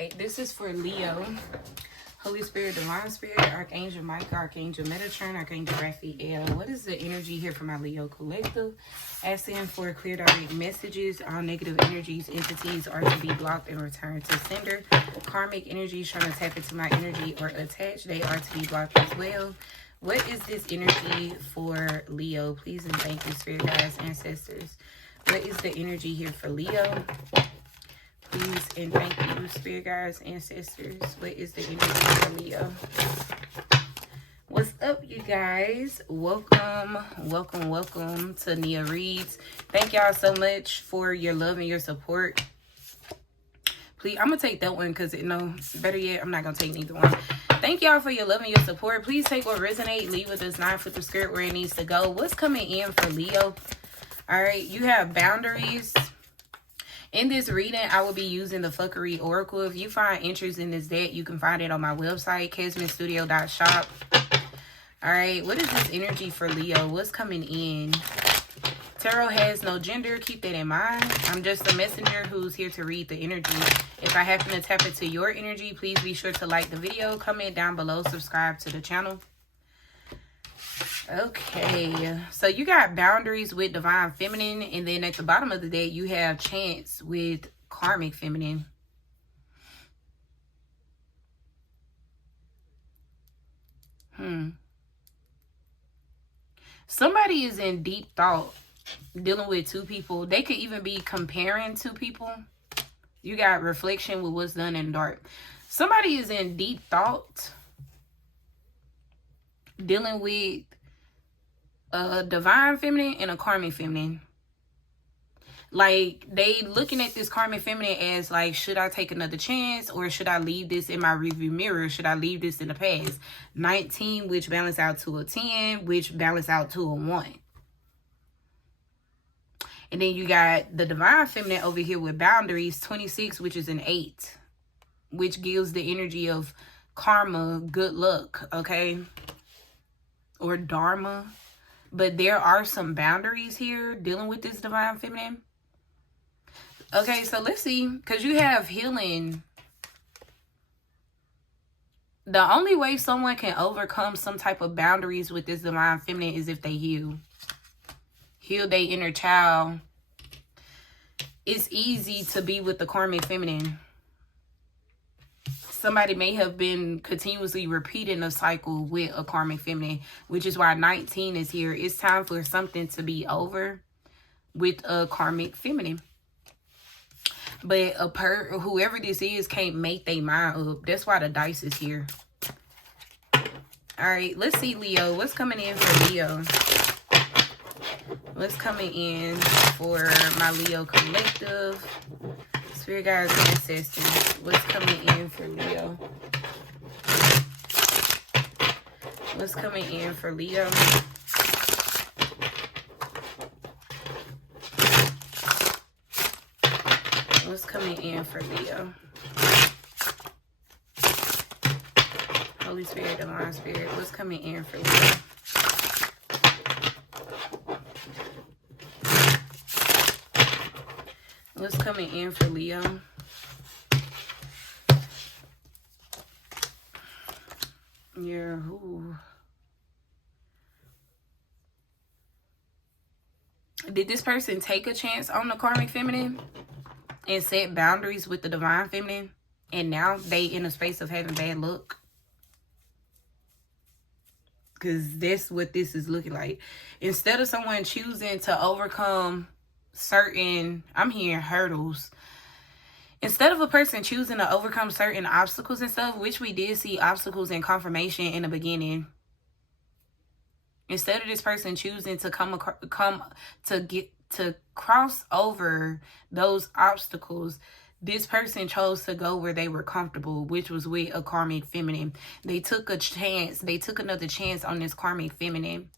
right, this is for Leo. Holy Spirit, Divine Spirit, Archangel Michael, Archangel Metatron, Archangel Raphael. What is the energy here for my Leo collective? Asking for clear direct messages. All negative energies, entities are to be blocked and returned to sender. Karmic energies trying to tap into my energy or attach, they are to be blocked as well. What is this energy for Leo? Please and thank you, Spirit guides, ancestors. What is the energy here for Leo? Please and thank you, Spirit guides, ancestors. What is the energy for Leo? What's up, you guys? Welcome to Nia Reads. Thank y'all so much for your love and your support. Please, I'm gonna take that one because better yet, I'm not gonna take neither one. Thank y'all for your love and your support. Please take what resonates, leave with us, not put the skirt where it needs to go. What's coming in for Leo? All right, you have boundaries. In this reading, I will be using the Fuckery Oracle. If you find interest in this deck, you can find it on my website, kesmanstudio.shop. All right, what is this energy for Leo? What's coming in? Tarot has no gender. Keep that in mind. I'm just a messenger who's here to read the energy. If I happen to tap into your energy, please be sure to like the video, comment down below, subscribe to the channel. Okay, so you got boundaries with Divine Feminine, and then at the bottom of the deck, you have chance with Karmic Feminine. Somebody is in deep thought, dealing with two people. They could even be comparing two people. You got reflection with what's done in dark. Somebody is in deep thought, dealing with a Divine Feminine and a Karmic Feminine. Like, they looking at this Karmic Feminine as like, should I take another chance, or should I leave this in my review mirror? Should I leave this in the past? 19, which balance out to a 10, which balance out to a 1. And then you got the Divine Feminine over here with boundaries, 26, which is an 8, which gives the energy of karma, good luck, okay? Or dharma. But there are some boundaries here dealing with this Divine Feminine. Okay, so let's see. Because you have healing. The only way someone can overcome some type of boundaries with this Divine Feminine is if they heal. Heal their inner child. It's easy to be with the Karmic Feminine. Somebody may have been continuously repeating a cycle with a Karmic Feminine, which is why 19 is here. It's time for something to be over with a Karmic Feminine. But whoever this is can't make their mind up. That's why the dice is here. All right, let's see, Leo. What's coming in for Leo? What's coming in for my Leo collective? Spirit guides, ancestors. What's coming in for Leo? What's coming in for Leo? What's coming in for Leo? Holy Spirit, Divine Spirit. What's coming in for Leo? What's coming in for Leo? Yeah, who? Did this person take a chance on the Karmic Feminine and set boundaries with the Divine Feminine, and now they in a space of having bad luck? Because that's what this is looking like. Instead of someone choosing to overcome certain, I'm hearing hurdles. Instead of a person choosing to overcome certain obstacles and stuff, which we did see obstacles in confirmation in the beginning. Instead of this person choosing to cross over those obstacles, this person chose to go where they were comfortable, which was with a Karmic Feminine. They took a chance. They took another chance on this Karmic Feminine.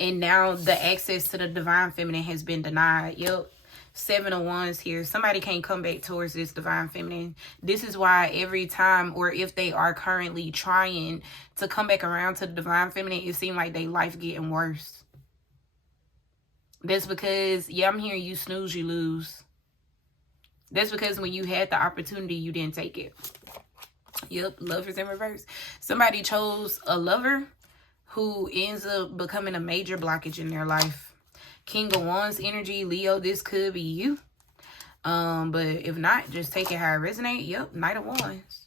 And now the access to the Divine Feminine has been denied. Yep. 7 of Wands here. Somebody can't come back towards this Divine Feminine. This is why every time, or if they are currently trying to come back around to the Divine Feminine, it seems like their life getting worse. That's because, yeah, I'm hearing you snooze, you lose. That's because when you had the opportunity, you didn't take it. Yep, lovers in reverse. Somebody chose a lover who ends up becoming a major blockage in their life. King of Wands energy, Leo, this could be you. But if not, just take it how it resonates. Yep, Knight of Wands.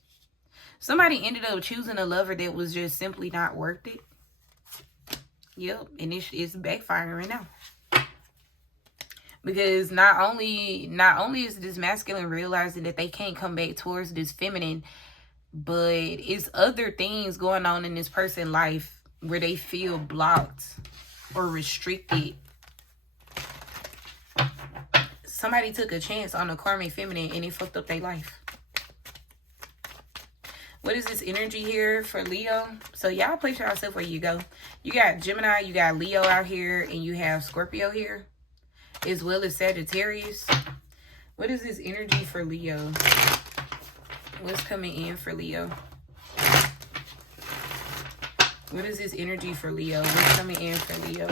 Somebody ended up choosing a lover that was just simply not worth it. Yep, and it's backfiring now. Because not only is this masculine realizing that they can't come back towards this feminine, but it's other things going on in this person's life where they feel blocked or restricted. Somebody took a chance on a karmic feminine and it fucked up their life. What is this energy here for Leo? So y'all place yourself where you go. You got Gemini, you got Leo out here, and you have Scorpio here, as well as Sagittarius. What is this energy for Leo? What's coming in for Leo? What is this energy for Leo? What's coming in for Leo?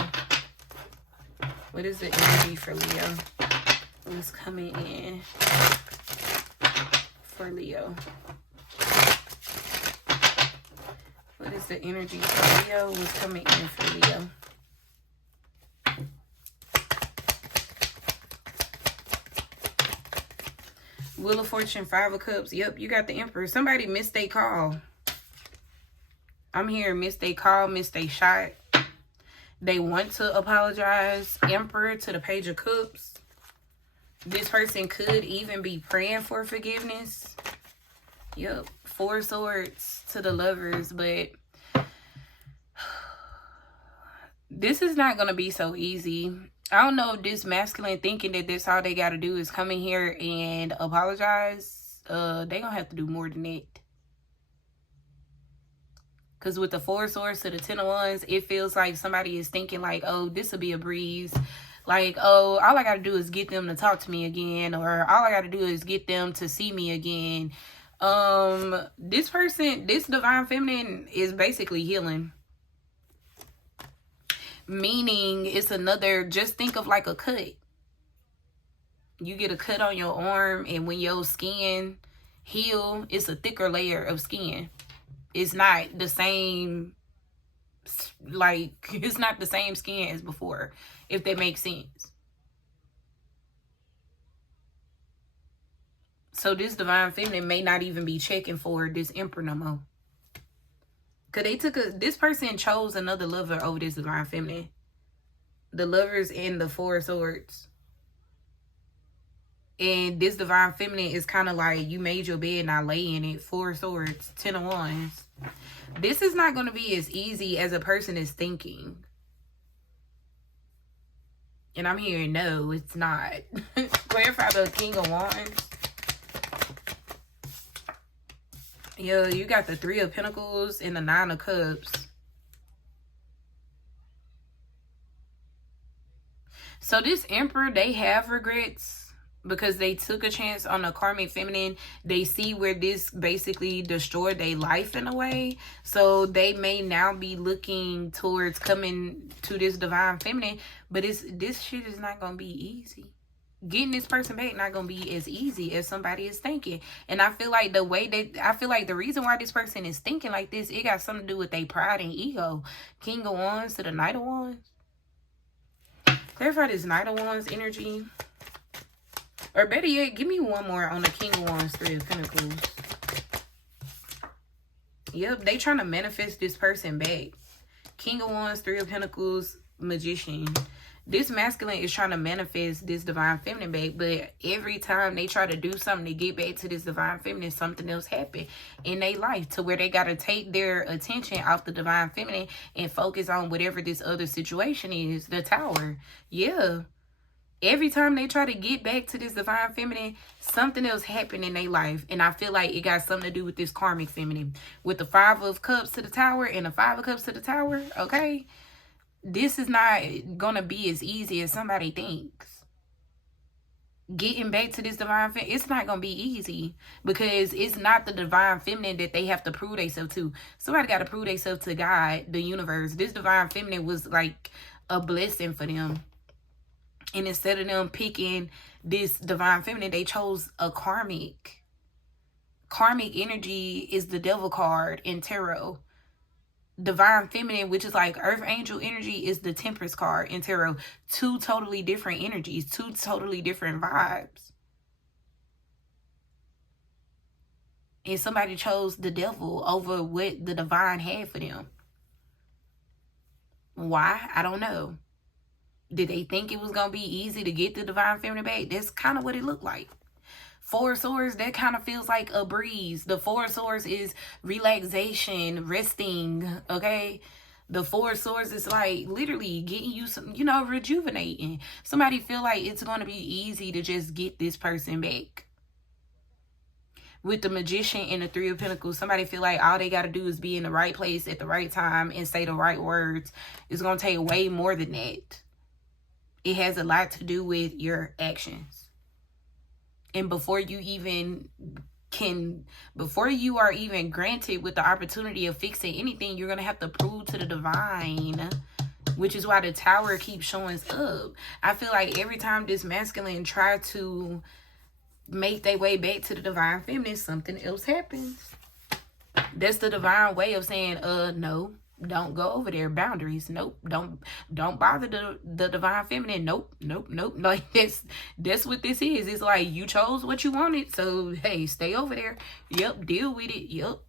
What is the energy for Leo? What's coming in for Leo? What is the energy for Leo? What's coming in for Leo? Wheel of Fortune, Five of Cups. Yep, you got the Emperor. Somebody missed their call. I'm here, missed their call, missed their shot. They want to apologize. Emperor to the Page of Cups. This person could even be praying for forgiveness. Yep, Four Swords to the Lovers, but this is not going to be so easy. I don't know if this masculine thinking that that's all they got to do is come in here and apologize. They going to have to do more than that. Because with the Four Swords to the Ten of Wands, it feels like somebody is thinking like, oh, this will be a breeze. Like, oh, all I got to do is get them to talk to me again. Or all I got to do is get them to see me again. This person, this divine feminine is basically healing. Meaning it's another, just think of like a cut. You get a cut on your arm, and when your skin heal, it's a thicker layer of skin. It's not the same, like, it's not the same skin as before, if that makes sense. So this divine feminine may not even be checking for this Emperor no more. Because this person chose another lover over this divine feminine. The Lovers and the Four Swords. And this divine feminine is kind of like, you made your bed, now lay in it. Four Swords, Ten of Wands. This is not going to be as easy as a person is thinking. And I'm hearing, no, it's not. Clarify the King of Wands. Yo, you got the Three of Pentacles and the Nine of Cups. So this Emperor, they have regrets because they took a chance on a karmic feminine. They see where this basically destroyed their life in a way. So they may now be looking towards coming to this divine feminine. But this shit is not going to be easy. Getting this person back not gonna be as easy as somebody is thinking. And I feel like the reason why this person is thinking like this, it got something to do with their pride and ego. King of Wands to the Knight of Wands. Clarify this Knight of Wands energy. Or better yet, give me one more on the King of Wands, Three of Pentacles. Yep, they trying to manifest this person back. King of Wands, Three of Pentacles, Magician. This masculine is trying to manifest this divine feminine back, but every time they try to do something to get back to this divine feminine, something else happened in their life to where they got to take their attention off the divine feminine and focus on whatever this other situation is. The Tower. Yeah. Every time they try to get back to this divine feminine, something else happened in their life. And I feel like it got something to do with this karmic feminine. With the Five of Cups to the Tower and the Five of Cups to the Tower, okay? This is not going to be as easy as somebody thinks. Getting back to this divine feminine, it's not going to be easy. Because it's not the divine feminine that they have to prove themselves to. Somebody got to prove themselves to God, the universe. This divine feminine was like a blessing for them. And instead of them picking this divine feminine, they chose a karmic. Karmic energy is the devil card in tarot. Divine feminine, which is like earth angel energy, is the temperance card in tarot. Two totally different energies, two totally different vibes. And somebody chose the devil over what the divine had for them. Why? I don't know. Did they think it was going to be easy to get the divine feminine back? That's kind of what it looked like. Four of Swords, that kind of feels like a breeze. The Four of Swords is relaxation, resting, okay? The Four of Swords is like literally getting you some, you know, rejuvenating. Somebody feel like it's going to be easy to just get this person back. With the Magician and the Three of Pentacles, somebody feel like all they got to do is be in the right place at the right time and say the right words. It's going to take way more than that. It has a lot to do with your actions. And before you are even granted with the opportunity of fixing anything, you're going to have to prove to the divine, which is why the Tower keeps showing up. I feel like every time this masculine try to make their way back to the divine feminine, something else happens. That's the divine way of saying, no, don't go over there. Boundaries. Nope. Don't bother the divine feminine. Nope. Like that's what this is. It's like you chose what you wanted, so hey, stay over there. Yep, deal with it. Yep.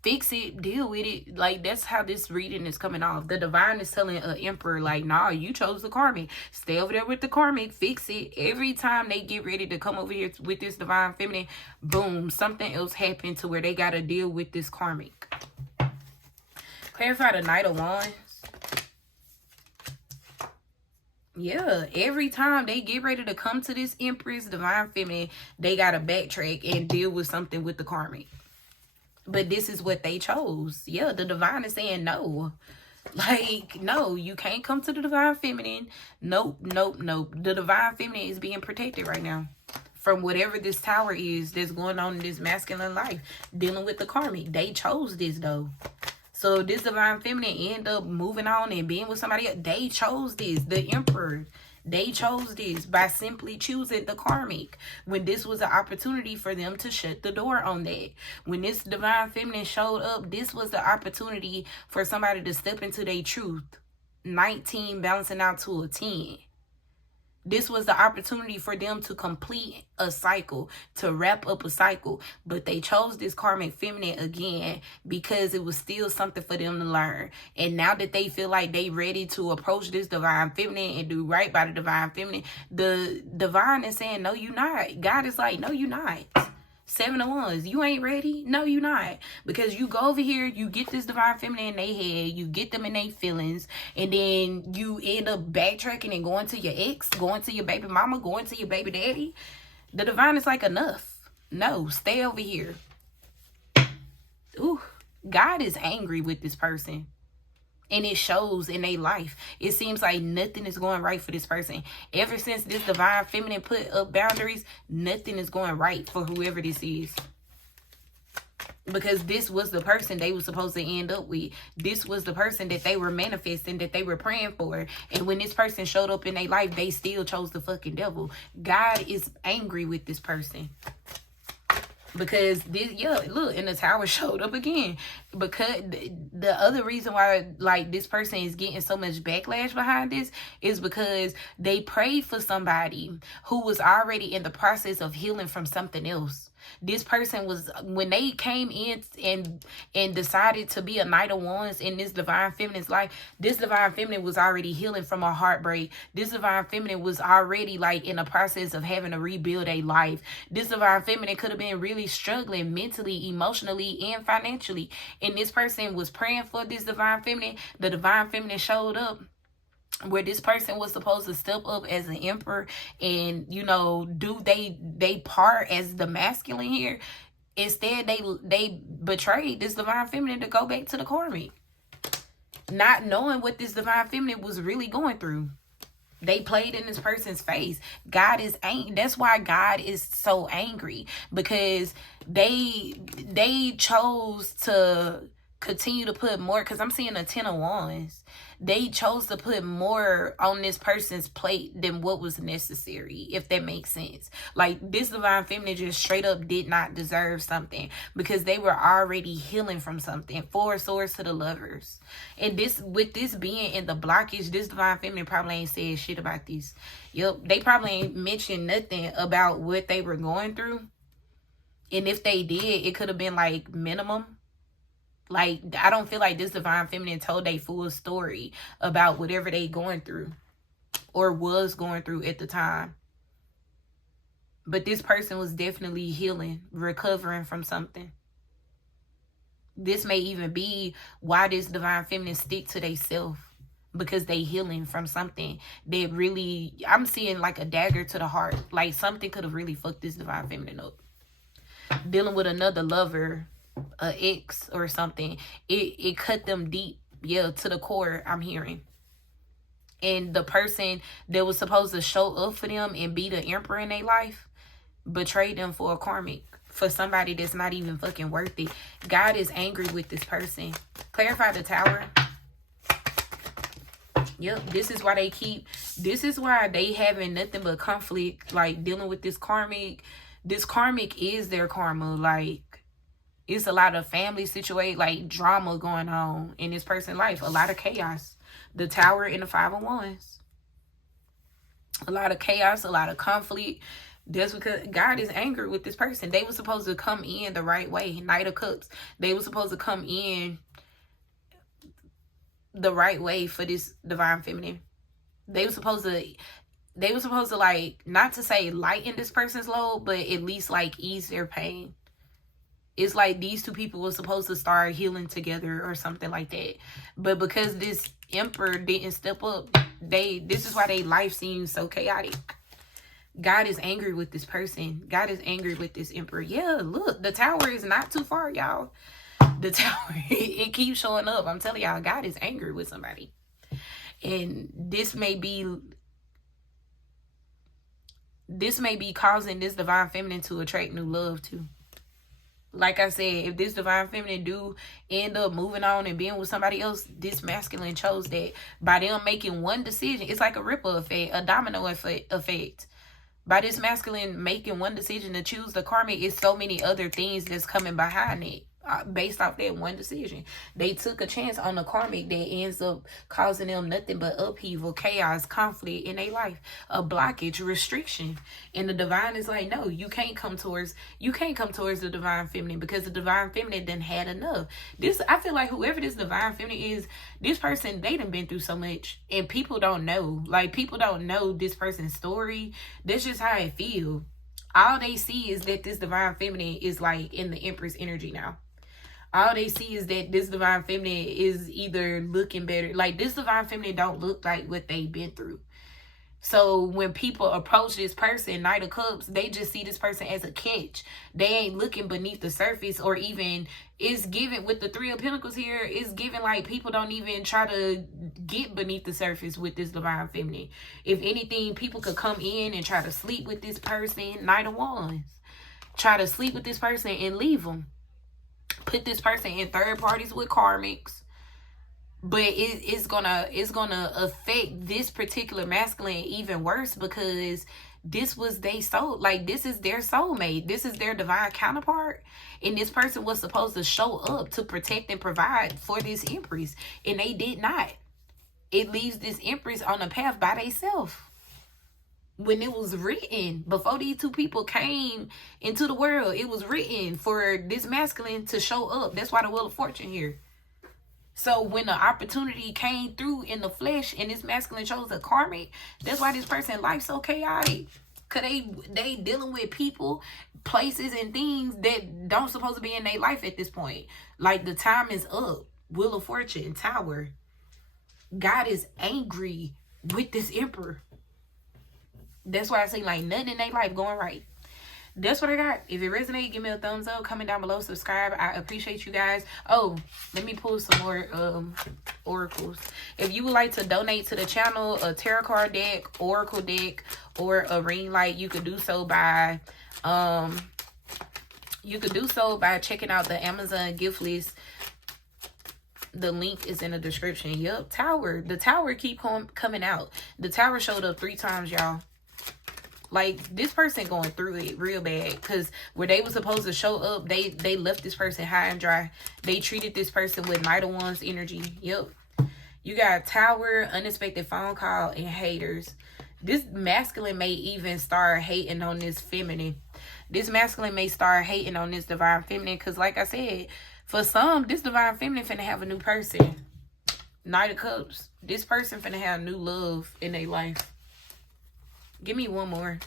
Fix it, deal with it. Like, that's how this reading is coming off. The divine is telling an emperor, like, nah, you chose the karmic. Stay over there with the karmic. Fix it. Every time they get ready to come over here with this divine feminine, boom, something else happened to where they got to deal with this karmic. Clarify the Knight of Wands. Yeah, every time they get ready to come to this Empress, divine feminine, they got to backtrack and deal with something with the karmic. But this is what they chose. Yeah, the divine is saying no. Like, no, you can't come to the divine feminine. Nope. The divine feminine is being protected right now from whatever this Tower is that's going on in this masculine life. Dealing with the karmic. They chose this, though. So this divine feminine end up moving on and being with somebody else. They chose this. The emperor. They chose this by simply choosing the karmic when this was an opportunity for them to shut the door on that. When this divine feminine showed up, this was the opportunity for somebody to step into their truth. 19 balancing out to a 10. This was the opportunity for them to complete a cycle, to wrap up a cycle. But they chose this karmic feminine again because it was still something for them to learn. And now that they feel like they ready to approach this divine feminine and do right by the divine feminine, the divine is saying, no, you're not. God is like, no, you're not. 7 of Wands, you ain't ready? No, you not. Because you go over here, you get this divine feminine in their head, you get them in their feelings, and then you end up backtracking and going to your ex, going to your baby mama, going to your baby daddy. The divine is like, enough. No, stay over here. Ooh, God is angry with this person. And it shows in their life. It seems like nothing is going right for this person. Ever since this divine feminine put up boundaries, nothing is going right for whoever this is. Because this was the person they were supposed to end up with. This was the person that they were manifesting, that they were praying for. And when this person showed up in their life, they still chose the fucking devil. God is angry with this person. Because this, yeah, look, and the Tower showed up again. Because the other reason why, like, this person is getting so much backlash behind this is because they prayed for somebody who was already in the process of healing from something else. This person was, when they came in and decided to be a Knight of Wands in this divine feminine's life, this divine feminine was already healing from a heartbreak. This divine feminine was already like in the process of having to rebuild a life. This divine feminine could have been really struggling mentally, emotionally, and financially. And this person was praying for this divine feminine. The divine feminine showed up where this person was supposed to step up as an emperor and, you know, do they part as the masculine here. Instead, they betrayed this divine feminine to go back to the karmic, not knowing what this divine feminine was really going through. They played in this person's face. God is angry. That's why God is so angry, because they chose to continue to put more, because I'm seeing a 10 of Wands. They chose to put more on this person's plate than what was necessary, if that makes sense. Like, this Divine Feminine just straight up did not deserve something because they were already healing from something. 4 of Swords to the Lovers. And this, with this being in the blockage, this Divine Feminine probably ain't said shit about this. Yep, they probably ain't mentioned nothing about what they were going through. And if they did, it could have been like minimum. Like, I don't feel like this Divine Feminine told a full story about whatever they going through or was going through at the time. But this person was definitely healing, recovering from something. This may even be why this Divine Feminine stick to they self, because they healing from something that really, I'm seeing like a dagger to the heart. Like, something could have really fucked this Divine Feminine up. Dealing with another lover, a ex or something, it cut them deep, yeah, to the core, I'm hearing. And the person that was supposed to show up for them and be the emperor in their life betrayed them for a karmic, for somebody that's not even fucking worth it. God is angry with this person. Clarify the Tower. Yep, this is why they having nothing but conflict, like dealing with this karmic. This karmic is their karma. Like, it's a lot of family situation, like drama going on in this person's life. A lot of chaos. The Tower and the 5 of Wands. A lot of chaos, a lot of conflict. That's because God is angry with this person. They were supposed to come in the right way. Knight of Cups. They were supposed to come in the right way for this Divine Feminine. They were supposed to like, not to say lighten this person's load, but at least like ease their pain. It's like these two people were supposed to start healing together or something like that. But because this Emperor didn't step up, this is why their life seems so chaotic. God is angry with this person. God is angry with this Emperor. Yeah, look, the Tower is not too far, y'all. The Tower, it keeps showing up. I'm telling y'all, God is angry with somebody. And this may be causing this Divine Feminine to attract new love too. Like I said, if this Divine Feminine do end up moving on and being with somebody else, this masculine chose that. By them making one decision, it's like a ripple effect, a domino effect. By this masculine making one decision to choose the karmic, it's so many other things that's coming behind it. Based off that one decision, they took a chance on the karmic that ends up causing them nothing but upheaval, chaos, conflict in their life, a blockage, restriction. And the divine is like, no, you can't come towards the Divine Feminine, because the Divine Feminine done had enough. I feel like whoever this Divine Feminine is, this person, they done been through so much, and people don't know. Like, people don't know this person's story. That's just how it feel. All they see is that this Divine Feminine is like in the Empress energy now. All they see is that this Divine Feminine is either looking better. Like, this Divine Feminine don't look like what they've been through. So when people approach this person, Knight of Cups, they just see this person as a catch. They ain't looking beneath the surface, or even, it's given with the 3 of Pentacles here, it's given like people don't even try to get beneath the surface with this Divine Feminine. If anything, people could come in and try to sleep with this person, Knight of Wands. Try to sleep with this person and leave them. Put this person in third parties with karmics. But it's gonna affect this particular masculine even worse, because this was their soul. Like, this is their soulmate. This is their divine counterpart. And this person was supposed to show up to protect and provide for this Empress, and they did not. It leaves this Empress on a path by themselves. When it was written, before these two people came into the world, it was written for this masculine to show up. That's why the Wheel of Fortune here. So when the opportunity came through in the flesh and this masculine chose a karmic, that's why this person's life so chaotic. Cause they dealing with people, places, and things that don't supposed to be in their life at this point. Like, the time is up. Wheel of Fortune, Tower. God is angry with this Emperor. That's why I say, like, nothing in their life going right. That's what I got. If it resonates, give me a thumbs up. Comment down below. Subscribe. I appreciate you guys. Oh, let me pull some more oracles. If you would like to donate to the channel, a tarot card deck, oracle deck, or a ring light, you could do so by checking out the Amazon gift list. The link is in the description. Yep, Tower. The Tower keep coming out. The Tower showed up 3 times, y'all. Like, this person going through it real bad. Because where they was supposed to show up, they left this person high and dry. They treated this person with Knight of Wands energy. Yep. You got Tower, unexpected phone call, and haters. This masculine may even start hating on this feminine. This masculine may start hating on this divine feminine. Because like I said, for some, this divine feminine finna have a new person. Knight of Cups. This person finna have new love in their life. Give me one more.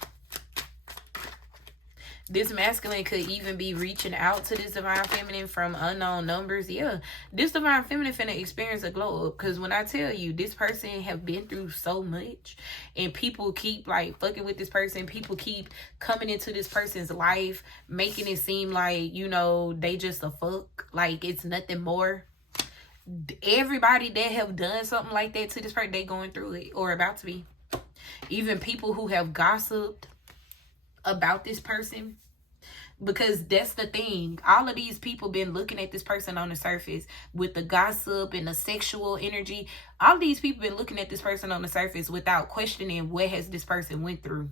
This masculine could even be reaching out to this divine feminine from unknown numbers. Yeah, this divine feminine finna experience a glow up. Because when I tell you, this person have been through so much. And people keep like fucking with this person. People keep coming into this person's life. Making it seem like, you know, they just a fuck. Like it's nothing more. Everybody that have done something like that to this person, they going through it. Or about to be. Even people who have gossiped about this person, because that's the thing. All of these people been looking at this person on the surface with the gossip and the sexual energy. All these people been looking at this person on the surface without questioning what has this person went through.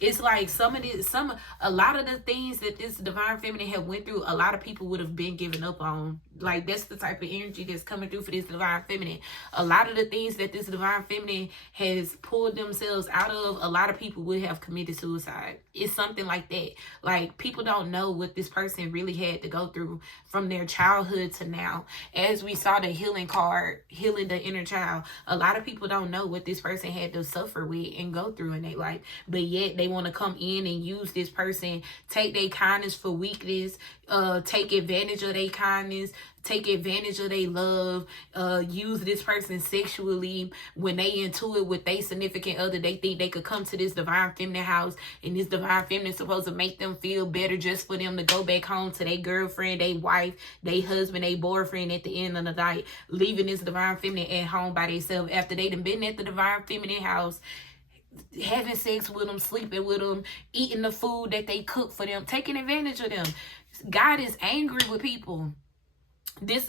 It's like a lot of the things that this divine feminine have went through, a lot of people would have been giving up on. Like, that's the type of energy that's coming through for this divine feminine. A lot of the things that this divine feminine has pulled themselves out of, a lot of people would have committed suicide. It's something like that. Like, people don't know what this person really had to go through from their childhood to now. As we saw the healing card, healing the inner child, a lot of people don't know what this person had to suffer with and go through in their life. But yet, they want to come in and use this person, take their kindness for weakness, take advantage of their kindness, take advantage of their love, use this person sexually. When they into it with their significant other, they think they could come to this divine feminine house, and this divine feminine is supposed to make them feel better just for them to go back home to their girlfriend, their wife, their husband, their boyfriend at the end of the night, leaving this divine feminine at home by themselves after they done been at the divine feminine house, having sex with them, sleeping with them, eating the food that they cook for them, taking advantage of them. God is angry with people. This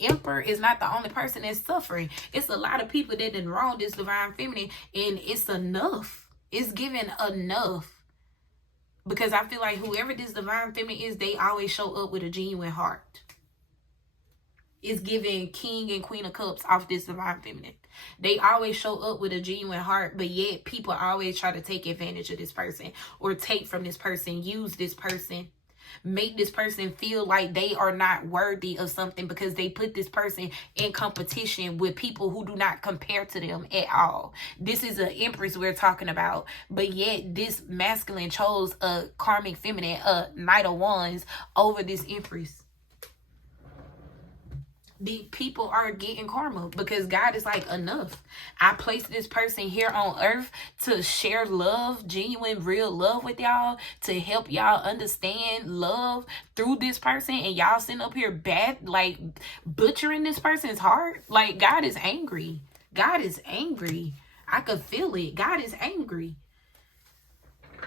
emperor is not the only person that's suffering. It's a lot of people that done wronged this divine feminine, and it's enough. It's given enough. Because I feel like whoever this divine feminine is, they always show up with a genuine heart. It's giving King and Queen of Cups off this divine feminine. They always show up with a genuine heart, but yet people always try to take advantage of this person or take from this person, use this person, make this person feel like they are not worthy of something because they put this person in competition with people who do not compare to them at all. This is an empress we're talking about, but yet this masculine chose a karmic feminine, a Knight of Wands over this empress. The people are getting karma because God is like, enough. I placed this person here on earth to share love, genuine, real love with y'all, to help y'all understand love through this person, and y'all sitting up here like butchering this person's heart. Like, God is angry. God is angry. I could feel it. God is angry.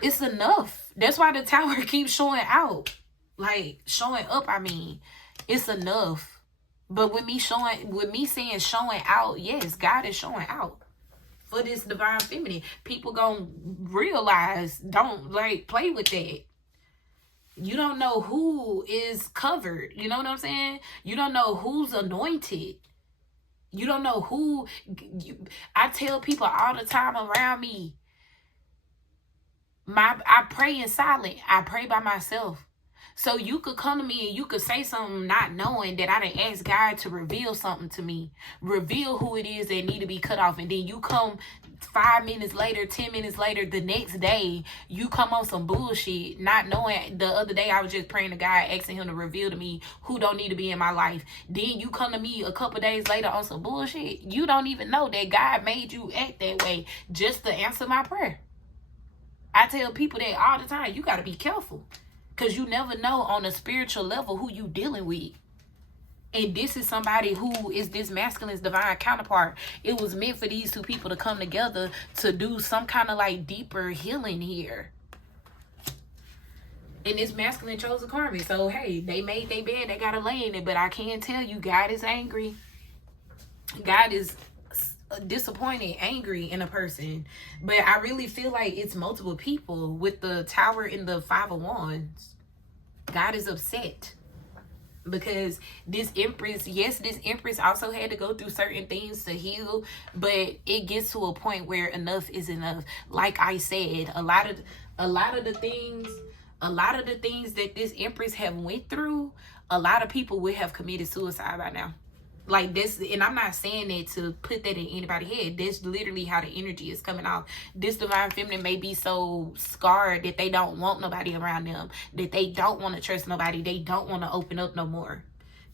It's enough. That's why the Tower keeps showing out. Like, showing up, I mean. It's enough. But with me saying showing out, yes, God is showing out for this divine feminine. People gonna realize, don't like play with that. You don't know who is covered. You know what I'm saying? You don't know who's anointed. You don't know who. I tell people all the time around me, I pray in silence. I pray by myself. So you could come to me and you could say something not knowing that I didn't ask God to reveal something to me. Reveal who it is that need to be cut off. And then you come 5 minutes later, 10 minutes later, the next day, you come on some bullshit, not knowing. The other day I was just praying to God, asking him to reveal to me who don't need to be in my life. Then you come to me a couple days later on some bullshit. You don't even know that God made you act that way just to answer my prayer. I tell people that all the time. You got to be careful. Because you never know on a spiritual level who you dealing with. And this is somebody who is this masculine's divine counterpart. It was meant for these two people to come together to do some kind of like deeper healing here. And this masculine chose a karmic. So, hey, they made their bed. They got to lay in it. But I can tell you, God is angry. God is disappointed, angry in a person. But I really feel like it's multiple people with the Tower and the Five of Wands. God is upset. Because this Empress, yes, this Empress also had to go through certain things to heal, but it gets to a point where enough is enough. Like I said, a lot of the things that this Empress have went through, a lot of people would have committed suicide by now. Like this, and I'm not saying that to put that in anybody's head. That's literally how the energy is coming off. This divine feminine may be so scarred that they don't want nobody around them, that they don't want to trust nobody, they don't want to open up no more.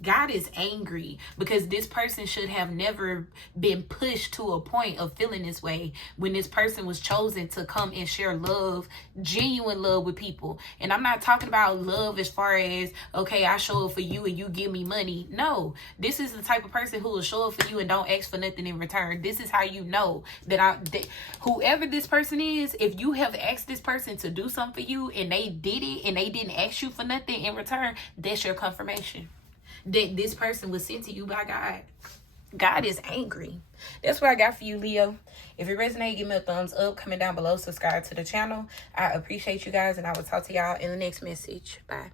God is angry because this person should have never been pushed to a point of feeling this way when this person was chosen to come and share love, genuine love with people. And I'm not talking about love as far as, okay, I show up for you and you give me money. No, this is the type of person who will show up for you and don't ask for nothing in return. This is how you know that whoever this person is, if you have asked this person to do something for you and they did it and they didn't ask you for nothing in return, that's your confirmation that this person was sent to you by God. God is angry. That's what I got for you, Leo. If it resonated, give me a thumbs up. Comment down below. Subscribe to the channel. I appreciate you guys, and I will talk to y'all in the next message. Bye.